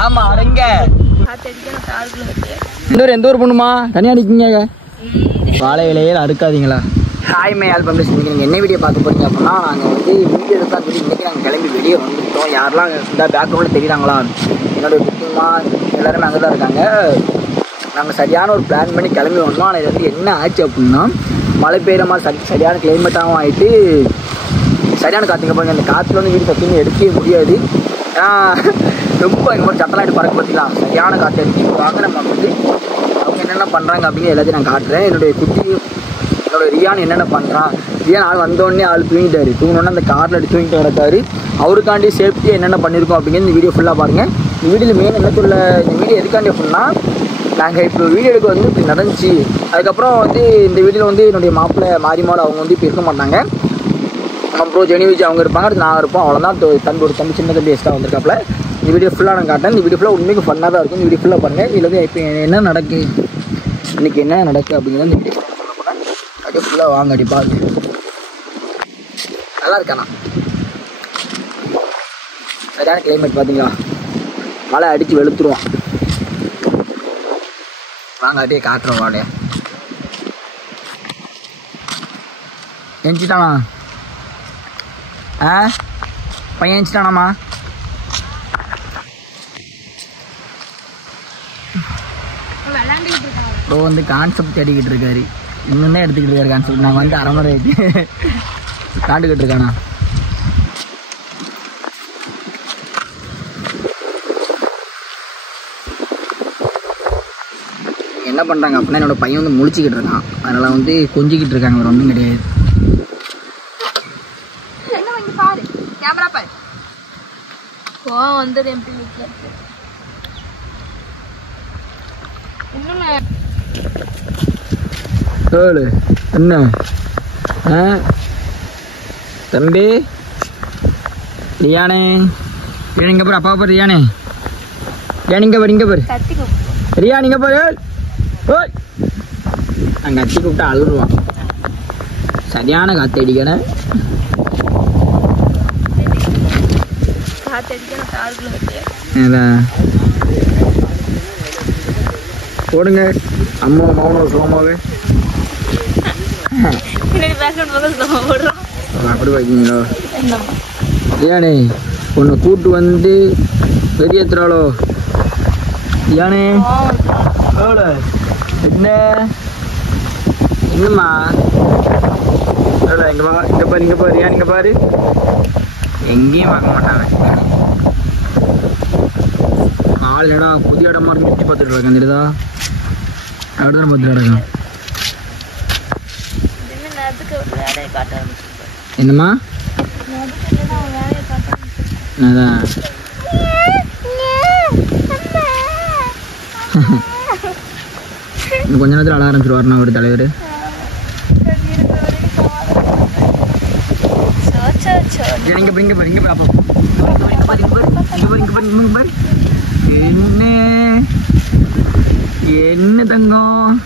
ஆமா அடங்க எந்த ஊர் பொண்ணுமா தனியா நிற்கீங்க வாழை இலையே அறுக்காதீங்களா? ஹாய் மை ஆல்பம் நீங்கள் என்ன வீடியோ பார்க்க போறீங்க அப்படின்னா, நாங்கள் வந்து வீடியோ எடுத்தால் சொல்லி இன்றைக்கி நாங்கள் கிளம்பி வெளியே வந்துட்டோம். யாரெல்லாம் இந்த பேக்ரவுண்டில் தெரியுறாங்களா, என்னுடைய புக்கிங்மா எல்லோருமே அங்கே தான் இருக்காங்க. நாங்கள் சரியான ஒரு பிளான் பண்ணி கிளம்பி வந்தோம். ஆனால் இது வந்து என்ன ஆச்சு அப்படின்னா, மழை பெய்கிற மாதிரி சரியான கிளைமேட்டாகவும் ஆகிட்டு சரியான காற்றுங்க பாருங்க. அந்த காற்றுல வந்து வீடு சத்தின்னு எடுக்கவே முடியாது. ரொம்ப இந்த மாதிரி சட்டெல்லாம் எடுத்து பறக்க பார்த்திக்கலாம். சரியான காற்று அடிச்சு வாங்க. நம்ம வந்து அவங்க என்னென்ன பண்ணுறாங்க அப்படிங்கிற எல்லாத்தையும் நான் காட்டுறேன். என்னுடைய ரியான் என்னென்ன பண்ணுறான். ரியான் ஆள் வந்தோடனே ஆள் தூங்கிட்டார். தூங்கினோடனே அந்த காரில் எடுத்து தூங்கிட்டு கிடக்காரு. அவருக்காண்டி சேஃப்டியாக என்னென்ன பண்ணியிருக்கோம் அப்படிங்கிறது இந்த வீடியோ ஃபுல்லாக பாருங்கள். இந்த வீடியோவில் மெயின் என்ன சொல்ல, இந்த வீடியோ எதுக்காண்டி அப்படின்னா, நாங்கள் இப்போ வீடியோ எடுக்க வந்து இப்படி நடந்துச்சு. அதுக்கப்புறம் வந்து இந்த வீடியோவில் வந்து என்னுடைய மாப்பிள்ளை மாரிமாவில் அவங்க வந்து இப்போ இருக்க மாட்டாங்க. அப்புறம் ஜெனிவிச்சு அவங்க இருப்பாங்க, அடுத்து நான் இருப்போம். அவ்வளோதான். ஒரு தம்பி சின்ன தம்பி எக்ஸ்ட்ரா வந்திருக்காப்புல. இந்த வீடியோ ஃபுல்லாக நான் காட்டேன். இந்த வீடியோ ஃபுல்லாக உண்மைக்கு ஃபன்னாக தான் இருக்கும். இந்த வீடியோ ஃபுல்லாக பாருங்கள். இதில் வந்து இப்போ என்ன நடக்கு, இன்றைக்கி என்ன நடக்கு அப்படிங்கிறது இந்த வீடியோ அப்படியே ஃபுல்லாக வாங்க அடி பாருங்க. நல்லா இருக்காண்ணா. சரியான கிளைமேட் பார்த்தீங்களா, மழை அடித்து வெளுத்துருவான். வாங்க அப்படியே காட்டுறோம். வாழையா எஞ்சிட்டானா? பையன் எஞ்சிட்டானாம்மா? இப்போ வந்து கான்செப்ட் தேடிக்கிட்டு இருக்காரு. இன்னும் தான் எடுத்துக்கிட்டு இருக்காரு கான்செப்ட். நாங்கள் வந்து அரை மணி காட்டுக்கிட்டு இருக்கானா? என்ன பண்ணுறாங்க அப்படின்னா, என்னோட பையன் வந்து முழிச்சிக்கிட்டு இருக்கான். அதனால் வந்து கொஞ்சிக்கிட்டு இருக்காங்க. வேறு ஒன்றும் கிடையாது. என்ன தம்பி ரியானே, இங்கே பாரு, அப்பா பாரு. ரியானே, ரியான் இங்கே பாரு, இங்கே பாரு. ரியான் இங்கே பாரு. ஓய், நான் கத்தி கூப்பிட்டா அழுடுவான். சரியான காற்று அடிக்கணும். போடுங்க அம்மா மௌனம் சோமாவே. அப்படி வைக்கீங்களோ? ரியானே, உன்னை கூட்டு வந்து பெரிய திராளோ. ரியானே என்ன என்னம்மா? இங்கே வா, இங்கே பாரு, இங்கே பாரு. ரியான் இங்கே பாரு. எங்கேயும் பார்க்க மாட்டாங்க. ஆள் இடம் புதிய இடமா இருந்து சுற்றி பார்த்துட்டு இருக்கேன். தெரியுதா? அப்படிதான் பார்த்துட்டு இருக்கேன். என்னம்மா? அதான் கொஞ்ச நேரத்தில் அழ ஆரம்பிச்சிருவாருண்ணா ஒரு தலைவர். என்ன தங்கம்?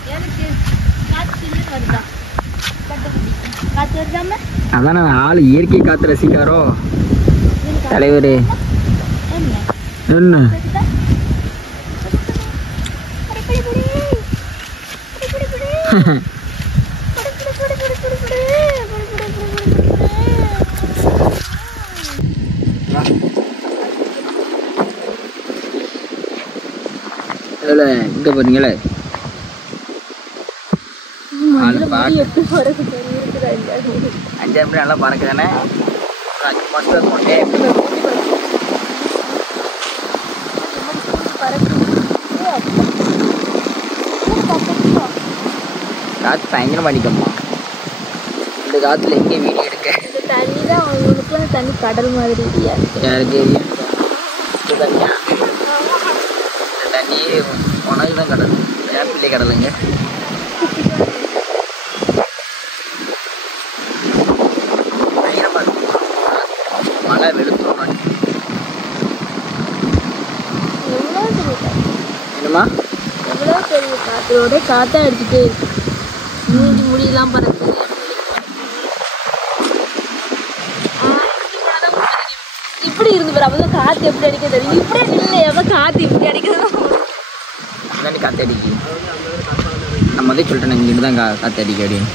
அதான ஆள் இயற்கை காத்து ரசிக்காரோ தலைவர். என்ன இங்க பாருங்களே, அஞ்சாயிரம் மணி நல்லா பறக்கு தானே. 5 மாசம் கொண்டே காற்று பயங்கரமாக அடிக்கும்மா. இந்த காற்றுல எங்கே வீடியோ எடுக்க? தண்ணி தான் அவங்களுக்கு தண்ணி கடல் மாதிரி யாருக்கு தண்ணியா? இந்த தண்ணியே உனக்கு தான் கடல், வேப்பிள்ளை கடலுங்க. மழை வெளுத்துரும். என்னம்மா? எவ்வளோ பெரிய காற்றோட காற்றா அடிச்சுட்டே இருக்கு. மூஞ்சி முடியெல்லாம் பறக்குது. இப்படி இருந்து பேர் அப்போ காற்று எப்படி அடிக்க தெரியும் இப்படியே இல்லை அப்போ காற்று இப்படி அடிக்கிறது காற்று அடிக்கி நம்ம வந்து சொல்லிட்டேன் இங்கிட்டு தான் காற்று அடிக்க அப்படின்னு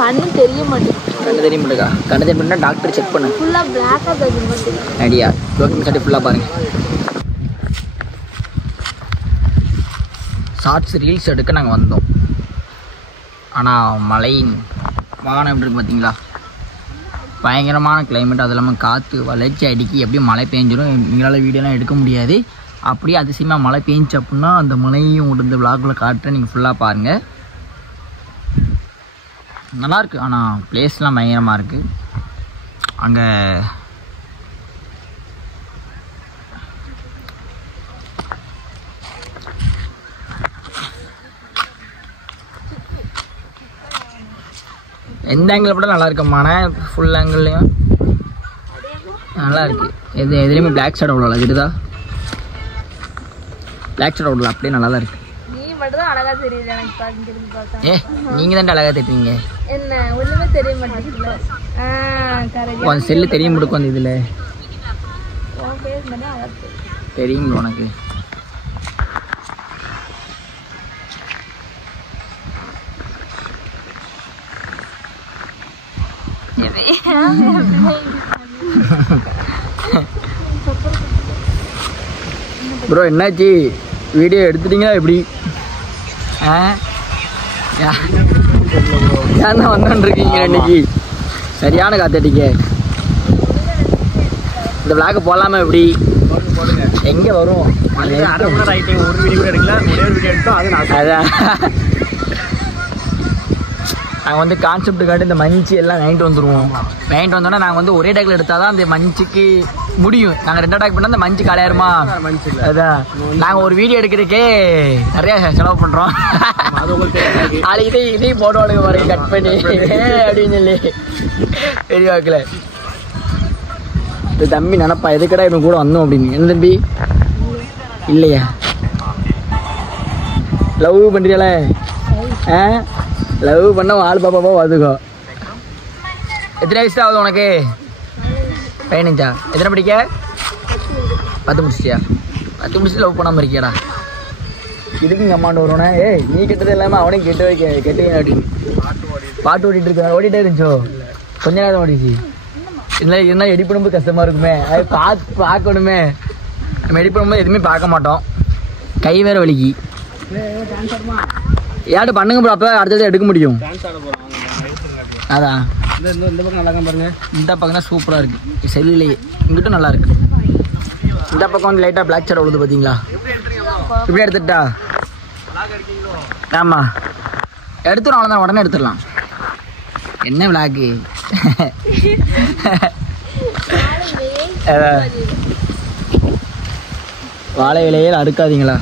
கண்ணு தெரிய மாட்டேங்குது கண்ணு தெரிய மாட்டேக்கா கண்ணு தெரிய மாட்டேன்னா டாக்டர் செக் பண்ணு ஃபுல்லாக பிளாக்காக தெரிய மாட்டேங்குது ஐடியா டாக்குமெண்ட் சர்டி ஃபுல்லாக பாருங்கள் ஷார்ட்ஸ் ரீல்ஸ் எடுக்க நாங்கள் வந்தோம் ஆனால் மழையின் வானம் எப்படி இருக்கு பார்த்தீங்களா பயங்கரமான கிளைமேட் அது இல்லாமல் காற்று வளைச்சி அடிக்கி எப்படியும் மழை பெஞ்சிடும் எங்களால் வீடியோலாம் எடுக்க முடியாது அப்படியே அதிசயமாக மழை பெஞ்சு அப்படின்னா அந்த மழையும் இந்த விளாகில் காட்டுறேன் நீங்கள் ஃபுல்லாக பாருங்கள் நல்லாயிருக்கு ஆனால் பிளேஸ்லாம் பயங்கரமாக இருக்குது அங்கே எந்த ஆங்கிள் கூட நல்லா இருக்கமான ஃபுல் ஆங்கிள்லையும் நல்லா இருக்கு எதுலேயுமே பிளாக் ஷேட் அவ்வளோ இருக்குதா பிளாக் ஷேட் அவ்வளோ அப்படியே நல்லா தான் இருக்கு நீ மட்டும் தான் அழகாக தெரியுது எனக்கு பார்த்தா ஏ நீங்கள் தான் அழகாக தெரியுங்க என்ன ஒன்றுமே தெரிய மாட்டேங்குது கரெக்ட் உன் செல்லு தெரியும் கொடுக்கும் அந்த இதில் உன் பேஸ் மட்டும் அழகாக தெரியும் உனக்கு ப்ரோ என்னாச்சு வீடியோ எடுத்துட்டீங்களா எப்படி ஏன் தான் வந்துருக்கீங்க இன்னைக்கு சரியான காத்தடிக்க இந்த விளாக் போடலாமா எப்படி எங்கே வரும் அதான் நாங்கள் வந்து கான்செப்டுக்காண்டி இந்த மஞ்சி எல்லாம் வாங்கிட்டு வந்துடுவோம் வாங்கிட்டு வந்தோன்னா நாங்கள் வந்து ஒரே டேக்கில் எடுத்தால் தான் அந்த மஞ்சிக்கு முடியும் நாங்கள் 2 டேக் பண்ணால் அந்த மஞ்சு கலையாருமா அதான் நாங்கள் ஒரு வீடியோ எடுக்கிறதுக்கே நிறையா செலவு பண்ணுறோம் நாளைக்கு இதையும் போடுவானுங்க பாருங்க கட் பண்ணி அப்படின்னு சொல்லி பெரிய வாக்கில் இப்போ தம்பி நினப்பா எதுக்கடா இவன் கூட வந்தோம் அப்படின்னு என்ன தம்பி இல்லையா லவ் பண்ணுறீங்களே லவ் பண்ண ஆள் பாப்பாப்பா பார்த்துக்கோ எத்தனை வயசு ஆகுது உனக்கு 15 எத்தனை படிக்க 10 முடிச்சியா 10 முடிச்சு லவ் பண்ணாமல் இருக்கியாடா இதுக்கு இங்கே அம்மாண்டு வருவானே ஏய் நீ கெட்டது இல்லாமல் அவனையும் கெட்டு அப்படின்னு பாட்டு ஓடிட்டு இருக்க ஓடிட்டே இருந்துச்சோ கொஞ்ச நேரம் ஓடிச்சு இல்லை இருந்தால் எடிட் பண்ணும்போது கஷ்டமாக இருக்குமே அது பார்க்கணுமே நம்ம எடிட் பண்ணும்போது எதுவுமே பார்க்க மாட்டோம் கை வேற வலிக்கு யார்ட்டு பண்ணுங்க ப்ரோ அப்போ அடுத்தது எடுக்க முடியும் அதான் இந்த பக்கம் நல்லா பாருங்க இந்த பக்கம் தான் சூப்பராக இருக்குது செல்லுலேயே இங்கிட்டும் நல்லா இருக்கு இந்த பக்கம் வந்து லைட்டாக பிளாக் ஷேட் விழுது பார்த்தீங்களா இப்படி எடுத்துட்டா ஆமாம் எடுத்துடும் அவ்வளோதான் உடனே எடுத்துடலாம் என்ன விளாக்கு வாழை இலையே அறுக்காதீங்களா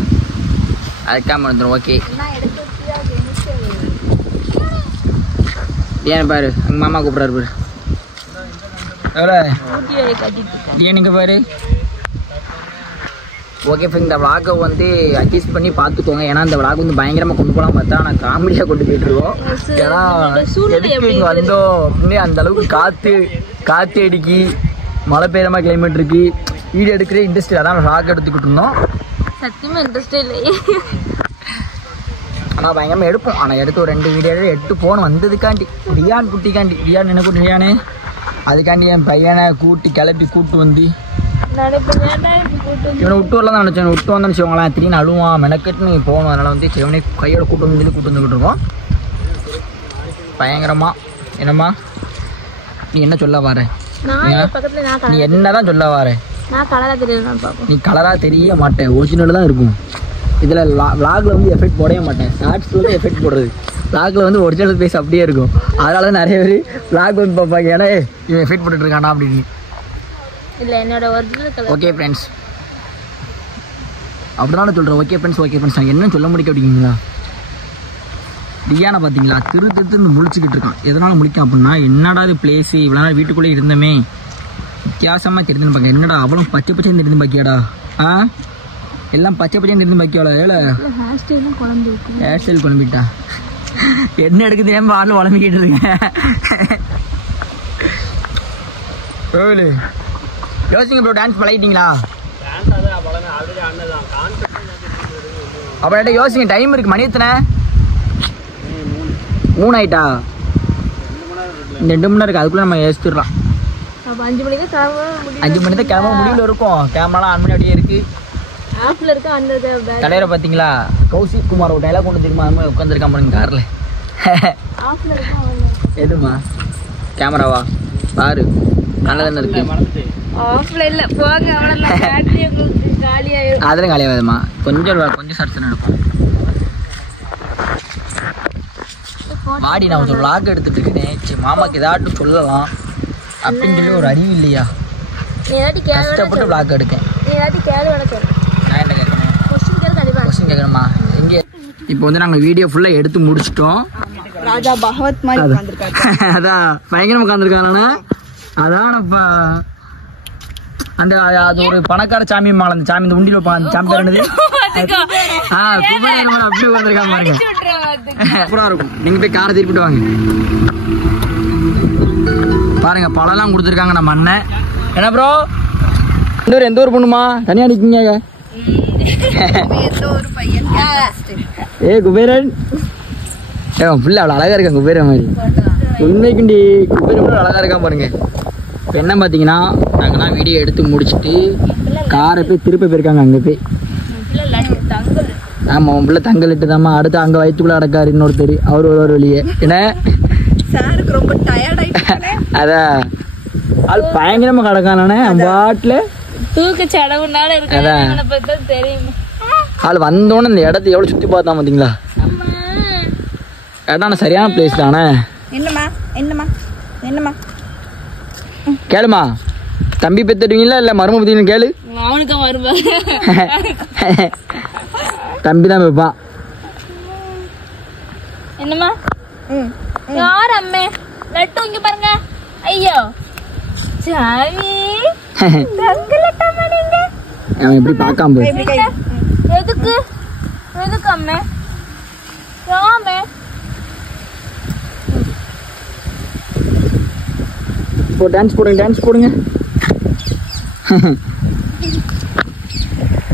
அறுக்காமல் இருந்துடும் ஓகே ஏன் பாரு எங்கள் மாமா கூப்பிட்றாரு பாரு எவ்வளோ ஏனுங்க பாரு ஓகே இப்போ இந்த விளாகை வந்து அட்ஜஸ்ட் பண்ணி பார்த்துக்கோங்க ஏன்னா இந்த விளாக் வந்து பயங்கரமாக கொண்டு போகலாம் பார்த்தா நான் காமெடியாக கொண்டு போயிட்டுருக்கோம் ஏன்னா எதுக்கு இங்கே வந்தோம் அப்படின்னு அந்த அளவுக்கு காற்று அடிக்கி மழை பெய்கிற மாதிரி கிளைமேட் இருக்கு வீடியோ எடுக்கிற இன்ட்ரெஸ்ட் அதான் விளாக் எடுத்துக்கிட்டு இருந்தோம் சத்தியமாக இன்ட்ரெஸ்டே இல்லையே ஆனால் பயங்கரமாக எடுப்போம் ஆனால் எடுத்து ஒரு 2 வீடியோ எடுத்து போன வந்ததுக்காண்டி ரியான் குட்டிக்காண்டி ரியான் என்ன கூட்டு ரியானு அதுக்காண்டி என் பையனை கிளப்பி கூட்டு வந்து இவனை விட்டு வரலாம் தான் நினச்சேன் விட்டு வந்தேன்னு வச்சுக்கோங்களேன் திடீர்னு அழுவான் மெனக்கெட்டு நீங்கள் போகணும் அதனால் வந்து சிவனே கையோட கூட்டு வந்துக்கிட்டு இருக்கோம் பயங்கரமாக என்னம்மா நீ என்ன சொல்ல வர நீ என்ன தான் சொல்ல வர நீ கலராக தெரிய மாட்டேன் ஒரிஜினல் தான் இருக்கும் இதில் விளாகில் வந்து எஃபெக்ட் போடவே மாட்டேன் ஷார்ட்ஸ் வந்து எஃபெக்ட் போடுறது விளாகில் வந்து ஒரிஜினல் பேஸ் அப்படியே இருக்கும் அதனால தான் நிறைய பேர் விளாக் வந்து பார்ப்பாங்க ஏன்னா இவன் எஃபெக்ட் போட்டுட்ருக்கானா அப்படின்னு இல்லை என்னோட ஒரிஜினல் கலர் ஓகே ஃப்ரெண்ட்ஸ் அப்படிதானே சொல்கிறேன் ஓகே ஃப்ரெண்ட்ஸ் நாங்கள் என்ன சொல்ல முடியும் அப்படிங்களா ரியானை பார்த்தீங்களா திரு முழிச்சுக்கிட்டு இருக்கான் எதனால் முழிக்கான் அப்படின்னா என்னடா இது பிளேஸு இவ்வளோ நாள் வீட்டுக்குள்ளே இருந்தோமே வித்தியாசமாக தெரிஞ்சுன்னு பார்க்க என்னடா அவளும் பச்சை பச்சைன்னு தெரிஞ்சு பாக்கியாடா எல்லாம் பச்சை பச்சைன்னு தெரிஞ்சு பாக்கியாளா ஏழை ஹேர் ஸ்டைல் குழம்பிட்டா என்ன எடுக்குது ஏன் ஆள் வளமிக்கிட்டு இருக்கேன் யோசிங்க ப்ரோ, டான்ஸ் பழகிட்டீங்களா? அப்புறம் யோசிங்க, டைம் இருக்கு. மணி எத்தனை? 3 ஆயிட்டா? 2 மணி நேரம் இருக்கு. அதுக்குள்ள நம்ம யோசிச்சிடலாம். 5 மணிக்கு கிளம்ப 5 மணி தான் கிளம்ப முடியல இருக்கும். கேமராலாம் ஆன் பண்ணி அப்படியே இருக்கு. ஆப்ல இருக்க அந்த தலைவரை பார்த்தீங்களா? கௌசிக் குமார் ஒரு டைலாக் கொண்டு தெரியுமா? அது உட்காந்துருக்கான் பாருங்க கார்ல. ஆப்ல இருக்க எதுமா கேமராவா? பாரு நல்லா தானே இருக்கு. ஆஃப்ல இல்ல போங்க, அவ்வளவுதான். பேட்டரியே காலியா இருக்கு. அதெல்லாம் காலியாகாதுமா. கொஞ்சம் சர்ச்சை நடக்கும். மாடி நான் ஒரு vlog எடுத்துட்டு இருக்கேன். சரி மாமாக்கு ஏதாட்டும் சொல்லலாம் அப்படின்னு சொல்லி ஒரு அறிவு இல்லையா? நீ ஏதாட்டி கேளு, கஷ்டப்பட்டு vlog எடுக்கேன். நீ ஏதாட்டி கேளு வேணா சொல்லு. நான் என்ன கேட்கணும்? क्वेश्चन கேளு, கண்டிப்பா கொஸ்டின் கேட்கணுமா? எங்கே இப்போ வந்து நாங்கள் வீடியோ ஃபுல்லாக எடுத்து முடிச்சிட்டோம். ராஜா பகவத் மாதிரி உட்கார்ந்திருக்காரு. அதான் பயங்கரமா உட்காந்துருக்காங்கண்ணா. அதானப்பா அந்த அது ஒரு பணக்கார சாமி மாலை. அந்த சாமி இந்த உண்டியில் அந்த சாமி பேர் என்னது? குபேரன் அப்படி உட்காந்துருக்காங்க பாருங்க. சூப்பரா இருக்கும். நீங்க போய் காரை திருப்பிட்டு வாங்க. பாருங்க பழம்லாம் கொடுத்துருக்காங்க நம்ம அண்ணன். என்ன ப்ரோ எந்த ஊர் பொண்ணுமா தனியா நிக்கீங்க? ஏ குபேரன் புள்ள அவ்வளோ அழகா இருக்கான். குபேரன் மாதிரி உண்மைக்குண்டி குபேரன் கூட அழகா இருக்கான் பாருங்க. இப்போ என்ன பார்த்தீங்கன்னா நாங்கள்லாம் வீடியோ எடுத்து முடிச்சுட்டு காரை போய் திருப்ப போயிருக்காங்க. அங்கே போய் ஆமாம் உன் பிள்ளை தங்கலிட்டு தாம்மா. அடுத்து அங்கே வயிற்றுக்குள்ள அடக்காரு இன்னொருத்தர். அவர் ஒரு வழியே என்ன ரொம்ப டயர்ட். அதான் அது பயங்கரமா கிடக்கானே பாட்டில் தூக்க செலவுனால இருக்கு. தெரியும் ஆள் வந்தோன்னு இந்த இடத்த எவ்வளோ சுற்றி பார்த்தா பார்த்தீங்களா? இடம் சரியான பிளேஸ் தானே. என்னம்மா என்னம்மா என்னம்மா கேளுமா, தம்பி பெத்துட்டீங்களா இல்லை மரும பத்தீங்கன்னு கேளு. அவனுக்கு வருவா தம்பி தான் வைப்பான். என்னம்மா யார் அம்மே லட்டு இங்க பாருங்க. ஐயோ சாமி தங்கலட்டமா நீங்க. அவன் எப்படி பார்க்காம போய் எதுக்கு எதுக்கு அம்மே யாமே இப்போ டான்ஸ் போடுங்க டான்ஸ் போடுங்க.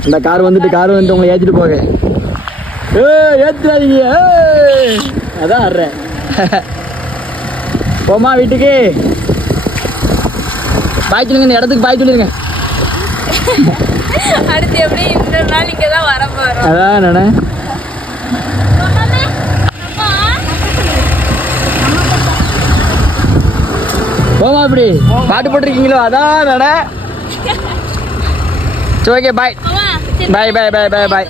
இந்த கார் வந்து உங்களை ஏற்றிட்டு போக. ஏற்றுறாதீங்க. அதான் ஆடுறேன். போமா வீட்டுக்கு. பாய் சொல்லுங்க. இந்த இடத்துக்கு பாய் சொல்லிருங்க. அடுத்து எப்படி இந்த நாள் இங்க தான் வர போறோம். அதான் நானே போமா இப்படி பாட்டு போட்டிருக்கீங்களோ? அதான் நானே. சரி ஓகே பாய் பாய் பாய் பாய் பாய் பாய்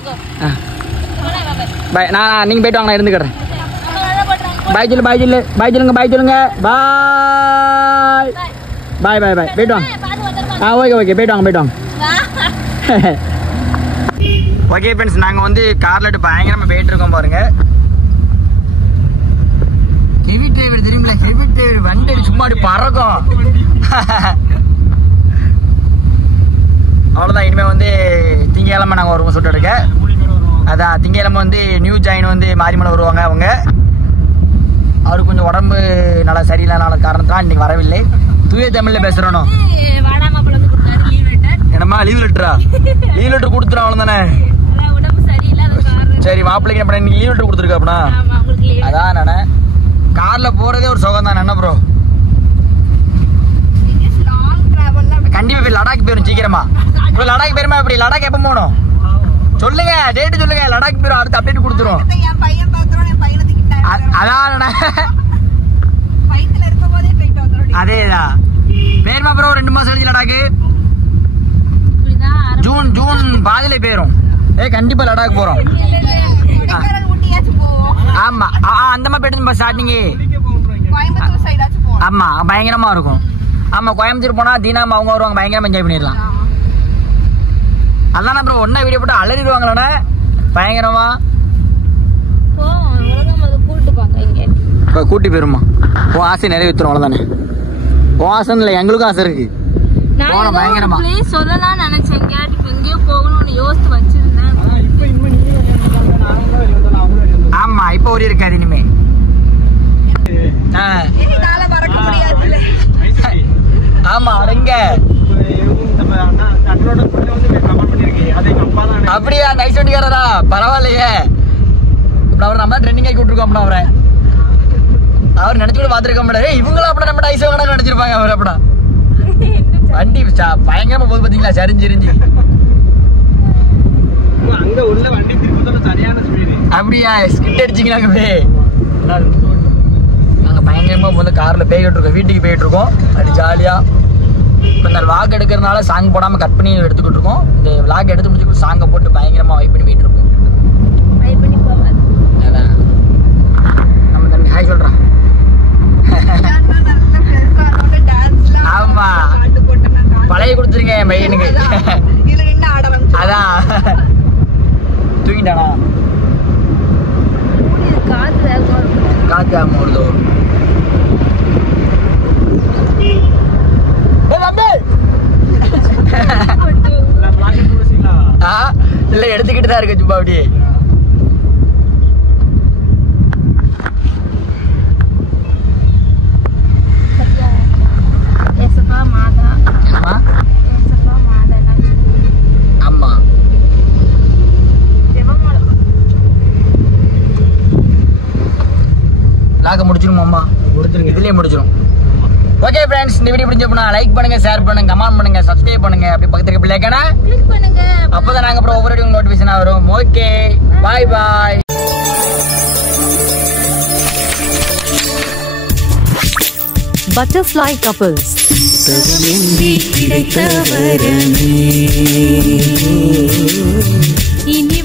பாய். நான் நீங்கள் போய்ட்டு வாங்க, நான் இருந்துக்கிறேன். பாய் சொல்லு பாய் சொல்லு பாய் சொல்லுங்க பாய் சொல்லுங்க. பாய் பாய் பாய் பாய் போய்ட்டு வாங்க. ஓகே ஓகே போய்ட்டு வாங்க போய்ட்டு வாங்க. ஓகே ஃப்ரெண்ட்ஸ், நாங்கள் வந்து காரில் பயங்கரமாக போயிட்டு இருக்கோம் பாருங்க. ஹெவி டிரைவர் தெரியுமில்ல? ஹெவி டிரைவர் வண்டி சும்மா அப்படி பறக்கும். அவ்வளோதான். இனிமேல் வந்து திங்கக்கிழமை நாங்கள் வருவோம் சுட்டு எடுக்க. அதான் திங்கக்கிழமை வந்து நியூ ஜாயின் வந்து மாரிமலை வருவாங்க. அவங்க அவருக்கு கொஞ்சம் உடம்பு நல்லா சரியில்லாத காரணத்தான் இன்னைக்கு வரவில்லை. தூய தமிழில் பேசுகிறோம். என்னம்மா லீவ் லெட்டரா? லீவ் லெட்டர் கொடுத்துரும் அவ்வளோதானே. சரி மாப்பிள்ளைக்கு என்ன இன்னைக்கு லீவ் லெட்டர் கொடுத்துருக்கா? அப்படின்னா அதான் நானே காரில் போகிறதே ஒரு சுகம் தான். என்ன ப்ரோ கண்டிப்பாக போய் லடாக் போயிடும் சீக்கிரமா. இப்போ லடாக் போயிருமா? இப்படி லடாக் எப்போ போகணும் சொல்லுங்க, டேட்டு சொல்லுங்க. லடாக் போயிடும். அடுத்து அப்டேட் கொடுத்துரும். அதான் அதேதான் பேருமா ப்ரோ. 2 மாசம் கழிச்சு லடாக்கு ஜூன் பாதியில போயிரும். கண்டிப்பா லடாக் போறோம். ஆமா அந்த மாதிரி போயிட்டு ஸ்டார்டிங். ஆமா பயங்கரமா இருக்கும். ஆமா கோயம்புத்தூர் போனா தீனாமா அவங்க வருவாங்க. பயங்கரமா என்ஜாய் பண்ணிடலாம். அதானே ப்ரோ ஒன்னா வீடியோ போட்டு அலறிடுவாங்களே பயங்கரமா. கூட்டி போயிருமா? உன் ஆசை நிறைவேற்றும். அவ்வளவுதானே. உன் ஆசை இல்லை, எங்களுக்கும் ஆசை இருக்கு. பயங்கரமா சொல்லலாம் நினைச்சேன். எங்கேயோ போகணும்னு யோசிச்சு வச்சிருந்தேன். ஆமா இப்ப ஒரு இருக்காது இனிமே. ஆமா அடங்கி ஐஸ் வண்டிக்காரரா பரவாயில்லையே. அவர் நம்ம ட்ரெண்டிங் ஆகி விட்டுருக்கோம் அவரை. அவர் நினைச்சு கூட பாத்துருக்க மாட்டாரு. இவங்களும் அப்படி நம்ம ஐஸ் வாங்க நினைச்சிருப்பாங்க அவர். அப்படா வண்டி பயங்கரமா போகுது பாத்தீங்களா, சரிஞ்சு அங்க உள்ள வண்டி திருப்பி சரியான ஸ்பீடு. அப்படியா ஸ்கிட் அடிச்சிங்களாங்க போய். நாங்க பயங்கரமா வந்து கார்ல போய்கிட்டு இருக்கோம், வீட்டுக்கு போயிட்டு இருக்கோம். அது ஜாலியா இப்போ இந்த விளாக் எடுக்கிறதுனால சாங் போடாம கட் பண்ணி எடுத்துக்கிட்டு இருக்கோம். இந்த விளாக் எடுத்து முடிச்சு சாங்கை போட்டு பயங்கரமா வைப் பண்ணி போயிட்டு இருக்கோம். அதான் நம்ம தம்பி ஹாய் சொல்றான். ஆமா பழைய கொடுத்துருங்க என் பையனுக்கு. அதான் தூங்கிட்டானா காத்து ஆமாம் இல்ல எடுத்துக்கிட்டு தான் இருக்கு சும்மா அப்படியே. ஆமா லாக முடிச்சிருமா இதுலயே முடிச்சிடும். ஓகே ஃப்ரெண்ட்ஸ், இந்த வீடியோ பிடிச்சப்பனா லைக் பண்ணுங்க, ஷேர் பண்ணுங்க, கமெண்ட் பண்ணுங்க, சப்ஸ்கிரைப் பண்ணுங்க. அப்படி பக்கத்துக்கு பிள்ளைக்கான கிளிக் பண்ணுங்க. அப்பதான் நாங்க அப்புறம் ஒவ்வொரு நோட்டிபிகேஷன் வரும். ஓகே பாய் பாய். Butterfly couples. இனி